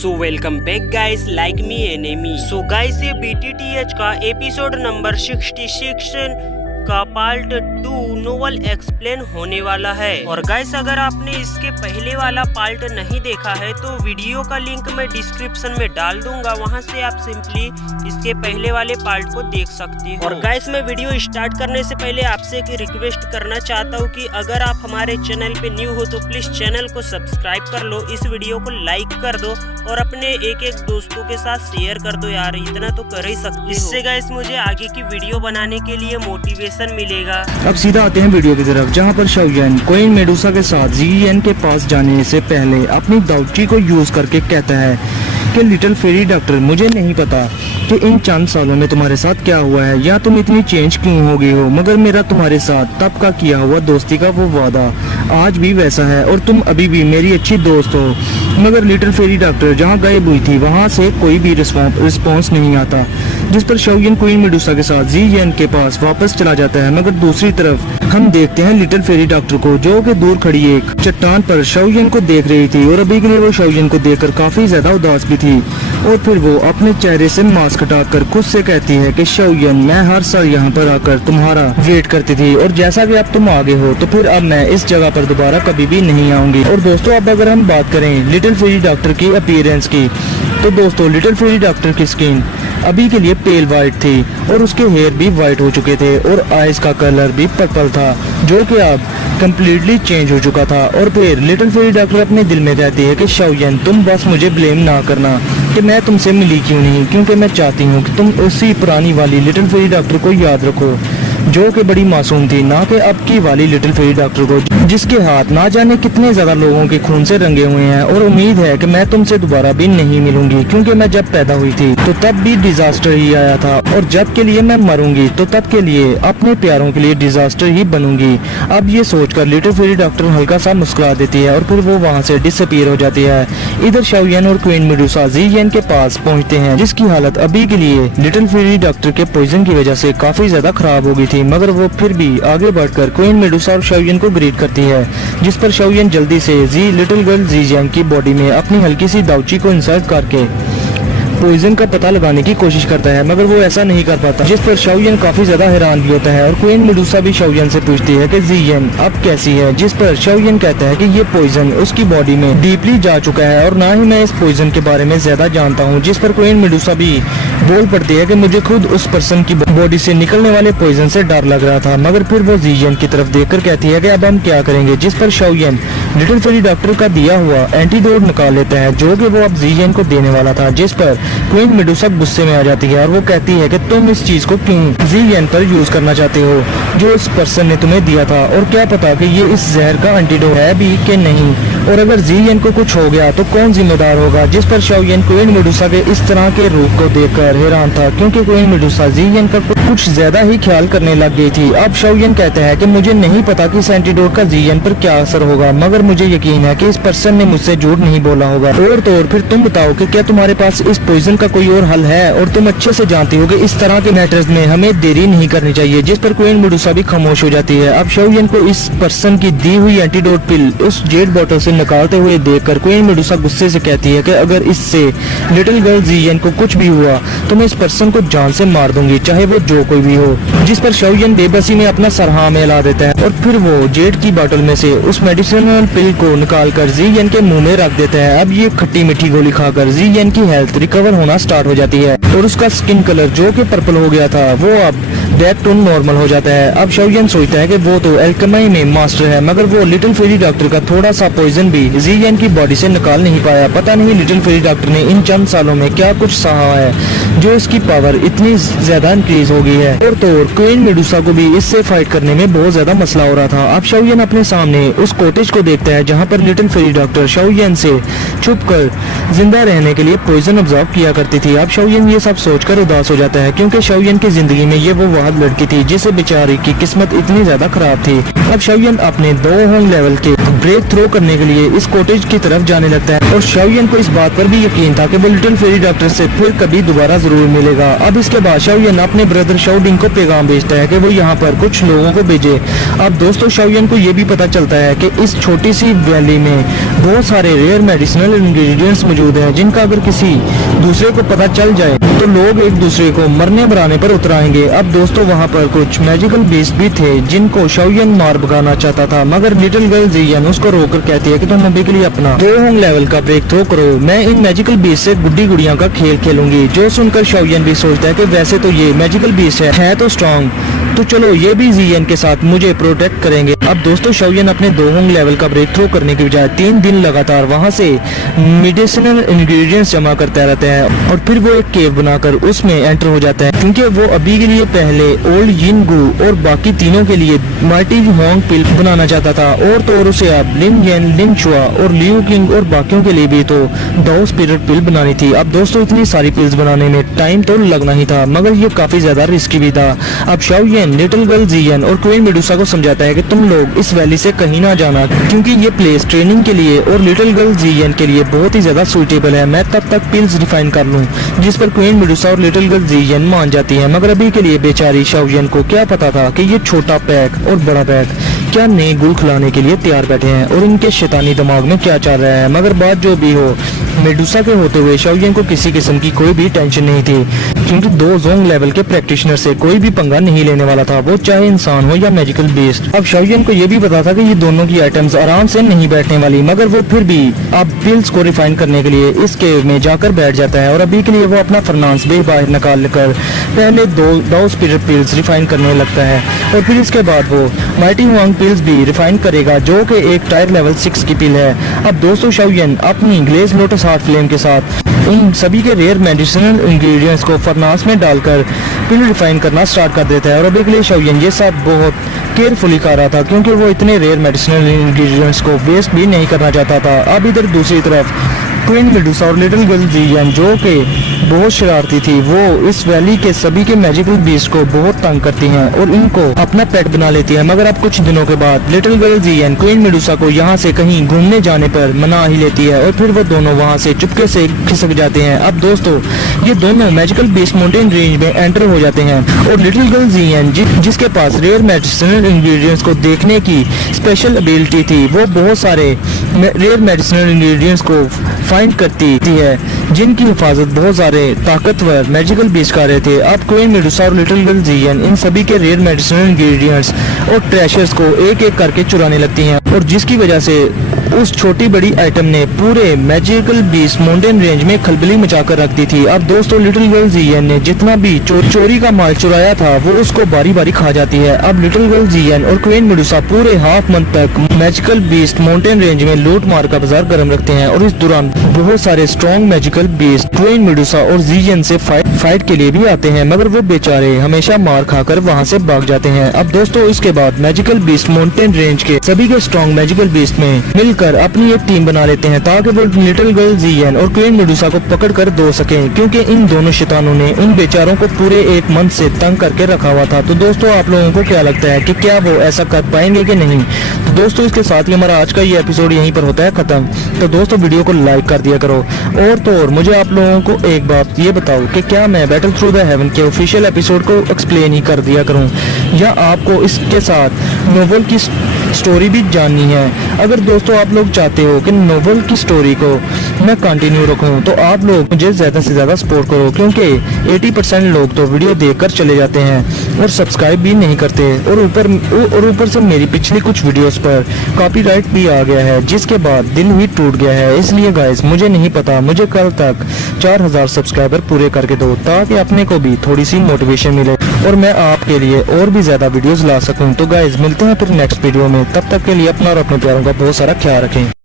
So welcome back guys, like me enemy. So guys, ये BTTH का episode number 66 का part 2 novel explain होने वाला है। और गाइस, अगर आपने इसके पहले वाला पार्ट नहीं देखा है तो वीडियो का लिंक मैं डिस्क्रिप्शन में डाल दूंगा, वहां से आप सिंपली इसके पहले वाले पार्ट को देख सकते हो। और गाइस, मैं वीडियो स्टार्ट करने से पहले आपसे एक रिक्वेस्ट करना चाहता हूँ कि अगर आप हमारे चैनल पे न्यू हो तो प्लीज चैनल को सब्सक्राइब कर लो, इस वीडियो को लाइक कर दो और अपने एक दोस्तों के साथ शेयर कर दो यार, इतना तो कर ही सकते हो। इससे गाइस मुझे आगे की वीडियो बनाने के लिए मोटिवेशन मिलेगा। अब सीधा आते हैं वीडियो की तरफ, जहां पर शाओयन क्वीन मेडुसा के साथ जीएन के पास जाने से पहले अपनी दाउची को यूज करके कहता है कि लिटिल फेरी डॉक्टर, मुझे नहीं पता कि इन चंद सालों में तुम्हारे साथ क्या हुआ है या तुम इतनी चेंज क्यों हो गई हो, मगर मेरा तुम्हारे साथ तब का किया हुआ दोस्ती का वो वादा आज भी वैसा है और तुम अभी भी मेरी अच्छी दोस्त हो। मगर लिटिल फेरी डॉक्टर जहाँ गायब हुई थी वहाँ से कोई भी रिस्पॉन्स नहीं आता, जिस पर शाओयन क्वीन मेडुसा के साथ जीएन के पास वापस चला जाता है। मगर दूसरी तरफ हम देखते हैं लिटिल फेरी डॉक्टर को, जो कि दूर खड़ी एक चट्टान पर शाओयन को देख रही थी और अभी के लिए वो शाओयन को देखकर काफी ज्यादा उदास भी थी। और फिर वो अपने चेहरे से मास्क हटाकर खुद से कहती है कि शाओयन, मैं हर साल यहाँ पर आकर तुम्हारा वेट करती थी और जैसा कि अब तुम आगे हो तो फिर अब मैं इस जगह पर दोबारा कभी भी नहीं आऊंगी। और दोस्तों, अब अगर हम बात करें लिटिल फेरी डॉक्टर की अपीयरेंस की, तो दोस्तों लिटिल फेरी डॉक्टर की स्किन अभी के लिए पेल वाइट थी और उसके हेयर भी वाइट हो चुके थे और आइज का कलर भी पर्पल था, जो कि अब कम्प्लीटली चेंज हो चुका था। और फिर लिटिल फेरी डॉक्टर अपने दिल में कहती है कि शाओयन, तुम बस मुझे ब्लेम ना करना कि मैं तुमसे मिली क्यों नहीं, क्योंकि मैं चाहती हूँ कि तुम उसी पुरानी वाली लिटिल फेरी डॉक्टर को याद रखो, जो कि बड़ी मासूम थी, ना कि अब की वाली लिटिल फेरी डॉक्टर को, जिसके हाथ ना जाने कितने ज्यादा लोगों के खून से रंगे हुए हैं। और उम्मीद है कि मैं तुमसे दोबारा भी नहीं मिलूंगी, क्योंकि मैं जब पैदा हुई थी तो तब भी डिजास्टर ही आया था और जब के लिए मैं मरूंगी तो तब के लिए अपने प्यारों के लिए डिजास्टर ही बनूंगी। अब ये सोचकर लिटिल फेरी डॉक्टर हल्का सा मुस्कुरा देती है और फिर वो वहाँ से डिसअपीयर हो जाती है। इधर शाओयन और क्वीन मेडुसा जीएन के पास पहुँचते हैं, जिसकी हालत अभी के लिए लिटिल फेरी डॉक्टर के पॉइजन की वजह से काफी ज्यादा खराब हो गई थी। मगर वो फिर भी आगे बढ़कर क्वीन मेडुसा और शाओयन को ग्रीट करती है, जिस पर शाओयन जल्दी से लिटिल गर्ल जीजियांग की बॉडी में अपनी हल्की सी दाउची को इंसर्ट करके पॉइजन का पता लगाने की कोशिश करता है, मगर वो ऐसा नहीं कर पाता, जिस पर शाओयन काफी ज्यादा हैरान भी होता है। और क्वीन मेडुसा भी शाओयन से पूछती है कि जीएन अब कैसी है, जिस पर शाओयन कहता है कि ये पॉइजन उसकी बॉडी में डीपली जा चुका है और ना ही मैं इस पॉइजन के बारे में ज्यादा जानता हूँ। जिस पर क्वीन मेडुसा भी बोल पड़ती है कि मुझे खुद उस पर्सन की बॉडी से निकलने वाले पॉइजन से डर लग रहा था। मगर फिर वो जीएन की तरफ देखकर कहती है कि अब हम क्या करेंगे, जिस पर शाओयन लिटिल फेरी डॉक्टर का दिया हुआ एंटीडोट निकाल लेता है, जो कि वो अब जीएन को देने वाला था। जिस पर क्वीन मेडुसा गुस्से में आ जाती है और वो कहती है कि तुम इस चीज को क्यों जीएन पर यूज करना चाहते हो, जो इस पर्सन ने तुम्हें दिया था, और क्या पता कि ये इस जहर का एंटीडोट है भी कि नहीं, और अगर जीएन को कुछ हो गया तो कौन जिम्मेदार होगा। जिस पर शाओयन क्वीन मेडुसा के इस तरह के रूप को देखकर हैरान था, क्योंकि क्वीन मेडुसा जीएन का कुछ ज्यादा ही ख्याल करने लग गई थी। अब शाओयन कहता है कि मुझे नहीं पता कि इस एंटीडोट का जीएन पर क्या असर होगा, मगर मुझे यकीन है कि इस पर्सन ने मुझसे झूठ नहीं बोला होगा। और तो और फिर तुम बताओ कि क्या तुम्हारे पास इस पॉइजन का कोई और हल है, और तुम अच्छे से जानती हो कि इस तरह के मैटर्स में हमें देरी नहीं करनी चाहिए। जिस पर क्वीन मेडुसा भी खामोश हो जाती है। अब शाओयन को इस पर्सन की दी हुई एंटीडोट पिल उस जेड बोतल से निकालते हुए देखकर क्वीन मेडुसा गुस्से से कहती है कि अगर इससे लिटिल गर्ल जीएन को कुछ भी हुआ तो मैं इस पर्सन को जान से मार दूंगी, चाहे वो जो कोई भी हो। जिस पर शाओयन बेबसी में अपना सर हाँ में हिला देता है और फिर वो जेड की बोतल में से उस मेडिसिनल पिल को निकालकर जीएन के मुंह में रख देता है। अब ये खट्टी मीठी गोली खाकर जीएन की हेल्थ रिकवर होना स्टार्ट हो जाती है और उसका स्किन कलर जो कि पर्पल हो गया था वो अब बैक टू नॉर्मल हो जाता है। अब शाओयन सोचता है कि वो तो एल्केमी में मास्टर है, मगर वो लिटिल फेरी डॉक्टर का थोड़ा सा पॉइजन भी जीएन की बॉडी से निकाल नहीं पाया। पता नहीं लिटिल फेरी डॉक्टर ने इन चंद सालों में क्या कुछ सहा है जो इसकी पावर इतनी ज्यादा इंक्रीज हो गई है। और तो और क्वीन मेडुसा को भी इससे फाइट करने में बहुत ज्यादा मसला हो रहा था। अब शाओयन अपने सामने उस कॉटेज को देखता है जहाँ पर लिटिल फेरी डॉक्टर शाओयन से छुप कर जिंदा रहने के लिए पॉइजन ऑब्जर्व किया करती थी। अब शाओयन ये ये सब सोचकर उदास हो जाता है, क्योंकि शाओयन की जिंदगी में ये वो वाहिद लड़की थी जिसे बेचारी की किस्मत इतनी ज्यादा खराब थी। अब शाओयन अपने 2 होंग लेवल के ब्रेक थ्रो करने के लिए इस कॉटेज की तरफ जाने लगता है और शाओयन को इस बात पर भी यकीन था कि वो लिटिल फेरी डॉक्टर से फिर कभी दोबारा जरूर मिलेगा। अब इसके बाद शाओयन अपने ब्रदर शाओडिंग को पैगाम भेजता है कि वो यहाँ पर कुछ लोगों को भेजे। अब दोस्तों शाओयन को ये भी पता चलता है कि इस छोटी सी वैली में बहुत सारे रेयर मेडिसिनल इंग्रेडिएंट्स मौजूद हैं, जिनका अगर किसी दूसरे को पता चल जाए तो लोग एक दूसरे को मरने मराने पर उतराएंगे। अब दोस्तों वहाँ पर कुछ मैजिकल बीस्ट भी थे जिनको शाओयन मार भगाना चाहता था, मगर लिटिल गर्ल जियन उसको रोककर कहती है कि तुम अभी के लिए अपना 2 होंग लेवल का ब्रेक थ्रो करो, मैं इन मैजिकल बीस्ट से गुड्डी गुड़िया का खेल खेलूंगी। जो सुनकर शाओयन भी सोचता है कि वैसे तो ये मैजिकल बीस्ट है तो स्ट्रॉन्ग, तो चलो ये भी जियन के साथ मुझे प्रोटेक्ट करेंगे। अब दोस्तों शाओयन अपने 2 होंग लेवल का ब्रेक थ्रो करने की बजाय 3 दिन लगातार वहाँ से मेडिसिनल इंग्रेडिएंट्स जमा करता रहता है और फिर वो एक केव बनाकर उसमें एंटर हो जाता है, क्योंकि वो अभी के लिए पहले ओल्ड यिनगू और बाकी तीनों के लिए माइटी होंग पिल बनाना चाहता था, और तो और उसे अब लिन येन, लिन चुआ और लियू किंग और बाकियों के लिए भी तो दाओ स्पिरिट पिल बनानी थी। अब दोस्तों इतनी सारी पिल्स बनाने में टाइम तो लगना ही था, मगर ये काफी ज्यादा रिस्की भी था। अब शाओयन लिटिल गर्ल जियन और क्वीन मेडुसा को समझाता है कि तुम लोग इस वैली से कहीं ना जाना, क्योंकि ये प्लेस ट्रेनिंग के लिए और लिटिल गर्ल जियन के लिए बहुत ही ज्यादा सूटेबल है। मैं तब तक पिल्स रिफाइन कर लूं, जिस पर क्वीन मेडुसा और लिटिल गर्ल जियन मान जाती है, मगर अभी के लिए बेचारी शाओयन को क्या पता था कि ये छोटा पैक और बड़ा पैक क्या नए गुल खिलाने के लिए तैयार बैठे हैं और इनके शैतानी दिमाग में क्या चल रहा है। मगर बात जो भी हो, मेडुसा के होते हुए शाओयन को किसी किस्म की कोई भी टेंशन नहीं थी, क्योंकि 2 जोंग लेवल के प्रैक्टिशनर से कोई भी पंगा नहीं लेने वाला था, वो चाहे इंसान हो या मैजिकल बीस्ट। अब शाओयन को ये भी पता था कि ये दोनों की आइटम्स आराम से नहीं बैठने वाली, मगर वो फिर भी अब पिल्स को रिफाइन करने के लिए इस केव में जाकर बैठ जाता है और अभी के लिए वो अपना फर्नांस भी बाहर निकाल कर पहले 2 स्पिरिट पिल्स रिफाइन करने लगता है और फिर इसके बाद वो माइटी होंग पिल्स भी रिफाइन करेगा, जो कि एक टायर लेवल 6 की पिल है। अब दोस्तों शाओयन अपनी ग्लेज लोटस हार्ट फ्लेम के साथ इन सभी के रेयर मेडिसिनल इंग्रेडिएंट्स को फर्नास में डालकर पिल रिफाइन करना स्टार्ट कर देता है और अभी के लिए शाओयन ये सब बहुत केयरफुली कर रहा था, क्योंकि वो इतने रेयर मेडिसिनल इंग्रेडिएंट्स को वेस्ट भी नहीं करना चाहता था। अब इधर दूसरी तरफ क्वीन मेडुसा और लिटिल गर्ल जियन, जो कि बहुत शरारती थी, वो इस वैली के सभी के मैजिकल बीस्ट को बहुत तंग करती हैं और इनको अपना पेट बना लेती है। मगर अब कुछ दिनों के बाद लिटिल गर्ल जियन क्वीन मेडुसा को यहाँ से कहीं घूमने जाने पर मना ही लेती है और फिर वो दोनों वहाँ से चुपके से खिसक जाते हैं। अब दोस्तों ये दोनों मैजिकल बीस्ट माउंटेन रेंज में एंटर हो जाते हैं और लिटिल गर्ल जियन जिसके पास रेयर मेडिसिनल इंग्रेडिएंट्स को देखने की स्पेशल एबिलिटी थी, वो बहुत सारे रेयर मेडिसिनल इंग्रेडिएंट्स को फाइंड करती है, जिनकी हिफाजत बहुत सारे ताकतवर मैजिकल बीस्ट कर रहे थे। अब क्वीन मेडुसा और लिटिल गर्ल जियन इन सभी के रेयर मेडिसिनल इंग्रेडिएंट्स और ट्रेशर्स को एक एक करके चुराने लगती हैं, और जिसकी वजह से उस छोटी बड़ी आइटम ने पूरे मैजिकल बीस्ट माउंटेन रेंज में खलबली मचाकर रख दी थी। अब दोस्तों लिटिल गर्ल जियन ने जितना भी चोरी का माल चुराया था वो उसको बारी बारी खा जाती है। अब लिटिल गर्ल जियन और क्वीन मेडुसा पूरे हाफ मंथ तक मैजिकल बीस्ट माउंटेन रेंज में लूट मार का बाजार गर्म रखते हैं और इस दौरान बहुत सारे strong magical beast queen Medusa और जियन से फाइट के लिए भी आते हैं, मगर वो बेचारे हमेशा मार खाकर वहाँ से भाग जाते हैं। अब दोस्तों इसके बाद मैजिकल बीस्ट माउंटेन रेंज के सभी के स्ट्रॉन्ग मैजिकल बीस्ट में मिलकर अपनी एक टीम बना लेते हैं, ताकि वो लिटिल गर्ल जियन और क्वीन मेडुसा को पकड़ कर दो सकें, क्योंकि इन दोनों शैतानों ने उन बेचारों को पूरे 1 मंथ से तंग करके रखा हुआ था। तो दोस्तों आप लोगों को क्या लगता है कि क्या वो ऐसा कर पाएंगे कि नहीं? तो दोस्तों इसके साथ ही हमारा आज का ये एपिसोड यहीं पर होता है खत्म। तो दोस्तों वीडियो को लाइक कर दिया करो, और तो और मुझे आप लोगों को एक बात ये बताओ कि क्या मैं बैटल थ्रू द हेवन के ऑफिशियल एपिसोड को एक्सप्लेन ही कर दिया करूं, या आपको इसके साथ नोवेल की स्टोरी भी जाननी है? अगर दोस्तों आप लोग चाहते हो कि नोवेल की स्टोरी को मैं कंटिन्यू रखूं, तो आप लोग मुझे ज़्यादा से ज़्यादा सपोर्ट करो, क्योंकि 80% लोग तो वीडियो देखकर चले जाते हैं और सब्सक्राइब भी नहीं करते, और ऊपर से मेरी पिछली कुछ वीडियोस पर कॉपीराइट भी आ गया है, जिसके बाद दिल ही टूट गया है। इसलिए गाइस मुझे नहीं पता, मुझे कल तक 4000 सब्सक्राइबर पूरे करके दो, ताकि अपने को भी थोड़ी सी मोटिवेशन मिले और मैं आपके लिए और भी ज़्यादा वीडियोस ला सकूं। तो गाइस मिलते हैं फिर नेक्स्ट वीडियो में, तब तक के लिए अपना और अपने प्यारों का बहुत सारा ख्याल रखें।